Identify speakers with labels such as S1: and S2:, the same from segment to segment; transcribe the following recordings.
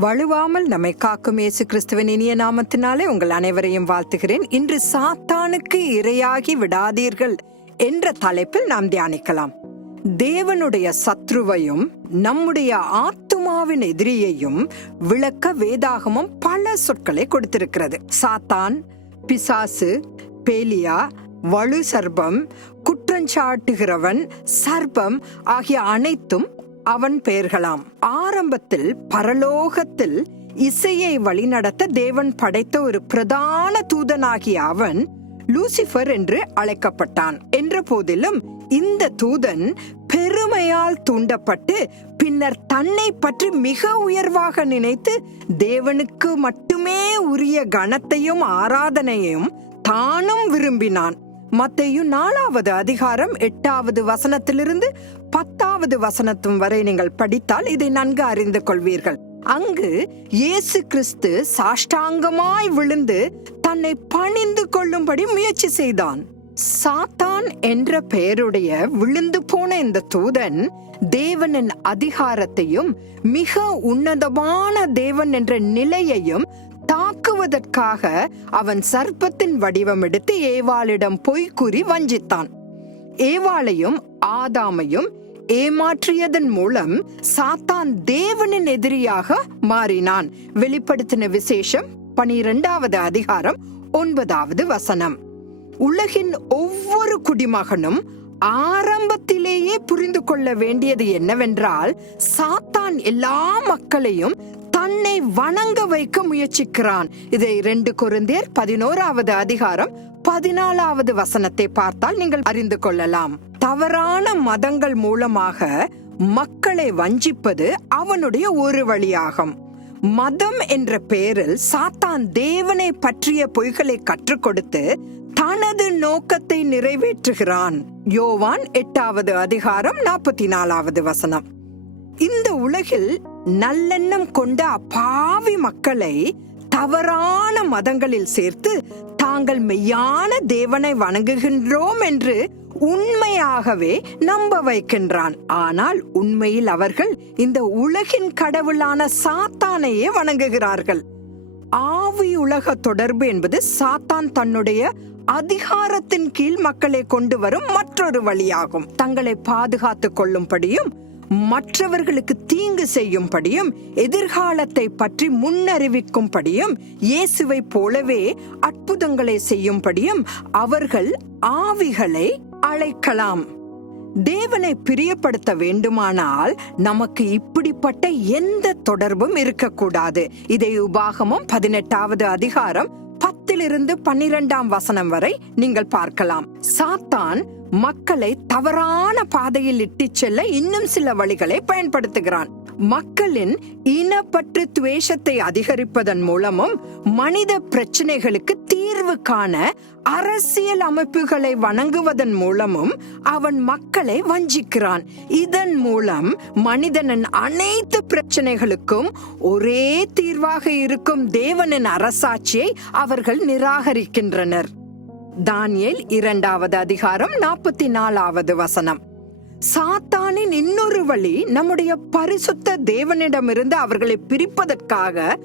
S1: வலுவாமல் நம்மை காக்கும் இயேசு கிறிஸ்துவின் இனிய நாமத்தினாலே உங்கள் அனைவரையும் வாழ்த்துகிறேன். இன்று சாத்தானுக்கு இரையாகி விடாதீர்கள் என்ற தலைப்பில் நாம் தியானிக்கலாம். தேவனுடைய சத்ருவையும் நம்முடைய ஆத்துமாவின் எதிரியையும் விளக்க வேதாகமம் பல சொற்களை கொடுத்திருக்கிறது. சாத்தான் பிசாசு பேலியா வலு சர்பம் குற்றஞ்சாட்டுகிறவன் சர்பம் ஆகிய அனைத்தும் அவன் பெயர்களாம். ஆரம்பத்தில் பரலோகத்தில் இசையை வழிநடத்த தேவன் படைத்த ஒரு பிரதான தூதனாகிய அவன் லூசிஃபர் என்று அழைக்கப்பட்டான். என்ற போதிலும் இந்த தூதன் பெருமையால் தூண்டப்பட்டு பின்னர் தன்னை பற்றி மிக உயர்வாக நினைத்து தேவனுக்கு மட்டுமே உரிய கணத்தையும் ஆராதனையும் தானும் விரும்பினான். மத்தையும் நாலாவது அதிகாரம் எட்டாவது வசனத்திலிருந்து பத்தாவது வசனத்தும் வரை நீங்கள் படித்தால் இதை நன்கு அறிந்து கொள்வீர்கள். அங்கு இயேசு கிறிஸ்து சாஷ்டாங்கமாய் விழுந்து தன்னை பணிந்து கொள்ளும்படி முயற்சி செய்தான். சாத்தான் என்ற பெயருடைய விழுந்து போன இந்த தூதன் தேவனின் அதிகாரத்தையும் மிக உன்னதமான தேவன் என்ற நிலையையும் தாக்குவதற்காக அவன் சர்ப்பத்தின் வடிவம் எடுத்து ஏவாளிடம் பொய்க்கூறி வஞ்சித்தான். ஏவாளையும் ஆதாமையும் ஏமாற்றியதன் மூலம் சாத்தான் தேவனின் எதிரியாக மாறினான். வெளிப்படுத்தின விசேஷம் பனிரெண்டாவது அதிகாரம் ஒன்பதாவது வசனம். உலகின் ஒவ்வொரு குடிமகனும் ஆரம்பத்திலேயே புரிந்து கொள்ள வேண்டியது என்னவென்றால் சாத்தான் எல்லா மக்களையும் தன்னை வணங்க வைக்க முயற்சிக்கிறான். இதை ரெண்டு குருந்தியர் பதினோராவது அதிகாரம் பதினாலாவது வசனத்தை பார்த்தால் நீங்கள் அறிந்து கொள்ளலாம். தவறான மதங்கள் மூலமாக மக்களை வஞ்சிப்பது அவனுடைய ஒரு வழியாகும். மதம் என்ற பெயரில் சாத்தான் தேவனை பற்றிய பொய்களை கற்றுக் கொடுத்து தனது நோக்கத்தை நிறைவேற்றுகிறான். யோவான் எட்டாவது அதிகாரம் நாற்பத்தி நாலாவது வசனம். இந்த உலகில் நல்லெண்ணம் கொண்ட அப்பாவி மக்களை தவறான மதங்களில் சேர்த்து தாங்கள் மெய்யான தேவனை வணங்குகின்றோம் என்று உண்மையாகவே நம்ப வைக்கின்றான். ஆனால் உண்மையில் அவர்கள் இந்த உலகின் கடவுளான சாத்தானையே வணங்குகிறார்கள். ஆவி உலக தொடர்பு என்பது சாத்தான் தன்னுடைய அதிகாரத்தின் கீழ் மக்களை கொண்டு வரும் மற்றொரு வழியாகும். தங்களை பாதுகாத்துக் கொள்ளும்படியும் மற்றவர்களுக்கு தீங்கு செய்யும்படியும் எதிர்காலத்தை பற்றி முன்னறிவிக்கும்படியும் இயேசுவை போலவே அற்புதங்களை செய்யும்படியும் அவர்கள் ஆவிகளை அழைக்கலாம். தேவனை பிரியப்படுத்த வேண்டுமானால் நமக்கு இப்படிப்பட்ட எந்த தொடர்பும் இருக்கக்கூடாது. இதை உபாகமும் பதினெட்டாவது அதிகாரம் ஒன்றிலிருந்து பன்னிரெண்டாம் வசனம் வரை நீங்கள் பார்க்கலாம். சாத்தான் மக்களை தவறான பாதையில் இட்டுச் செல்ல இன்னும் சில வழிகளை பயன்படுத்துகிறான். மக்களின் இனப்பற்று துவேஷத்தை அதிகரிப்பதன் மூலமும் மனித பிரச்சனைகளுக்கு தீர்வு காண அரசியல் அமைப்புகளை வணங்குவதன் மூலமும் அவன் மக்களை வஞ்சிக்கிறான். இதன் மூலம் மனிதனின் அனைத்து பிரச்சனைகளுக்கும் ஒரே தீர்வாக இருக்கும் தேவனின் அரசாட்சியை அவர்கள் நிராகரிக்கின்றனர். தானியல் இரண்டாவது அதிகாரம் நாற்பத்தி நாலாவது வசனம். சாத்தானின் இன்னொரு வழி நம்முடைய பரிசுத்த தேவனிடமிருந்து அவர்களை பிரிப்பதற்காக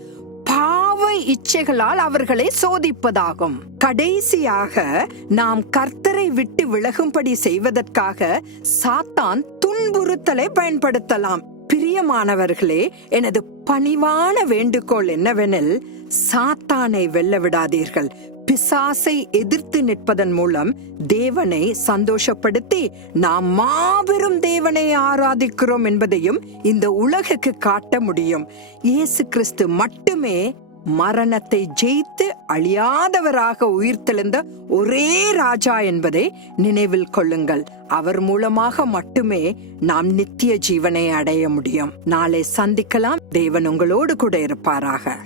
S1: பாவ இச்சைகளால் அவர்களை சோதிப்பதாகும். கடைசியாக நாம் கர்த்தரை விட்டு விலகும்படி செய்வதற்காக சாத்தான் துன்புறுத்தலை பயன்படுத்தலாம். பிரியமானவர்களே எனது பணிவான வேண்டுகோள் என்னவெனில் சாத்தானை வெல்ல விடாதீர்கள். பிசாசை எதிர்த்து நிற்பதன் மூலம் தேவனை சந்தோஷப்படுத்தி நாம் மாபெரும் தேவனை ஆராதிக்கிறோம் என்பதையும் இந்த உலகுக்கு காட்ட முடியும். இயேசு கிறிஸ்து மட்டுமே மரணத்தை ஜெயித்து அழியாதவராக உயிர்த்தெழுந்த ஒரே ராஜா என்பதை நினைவில் கொள்ளுங்கள். அவர் மூலமாக மட்டுமே நாம் நித்திய ஜீவனை அடைய முடியும். நாளை சந்திக்கலாம். தேவன் உங்களோடு கூட இருப்பாராக.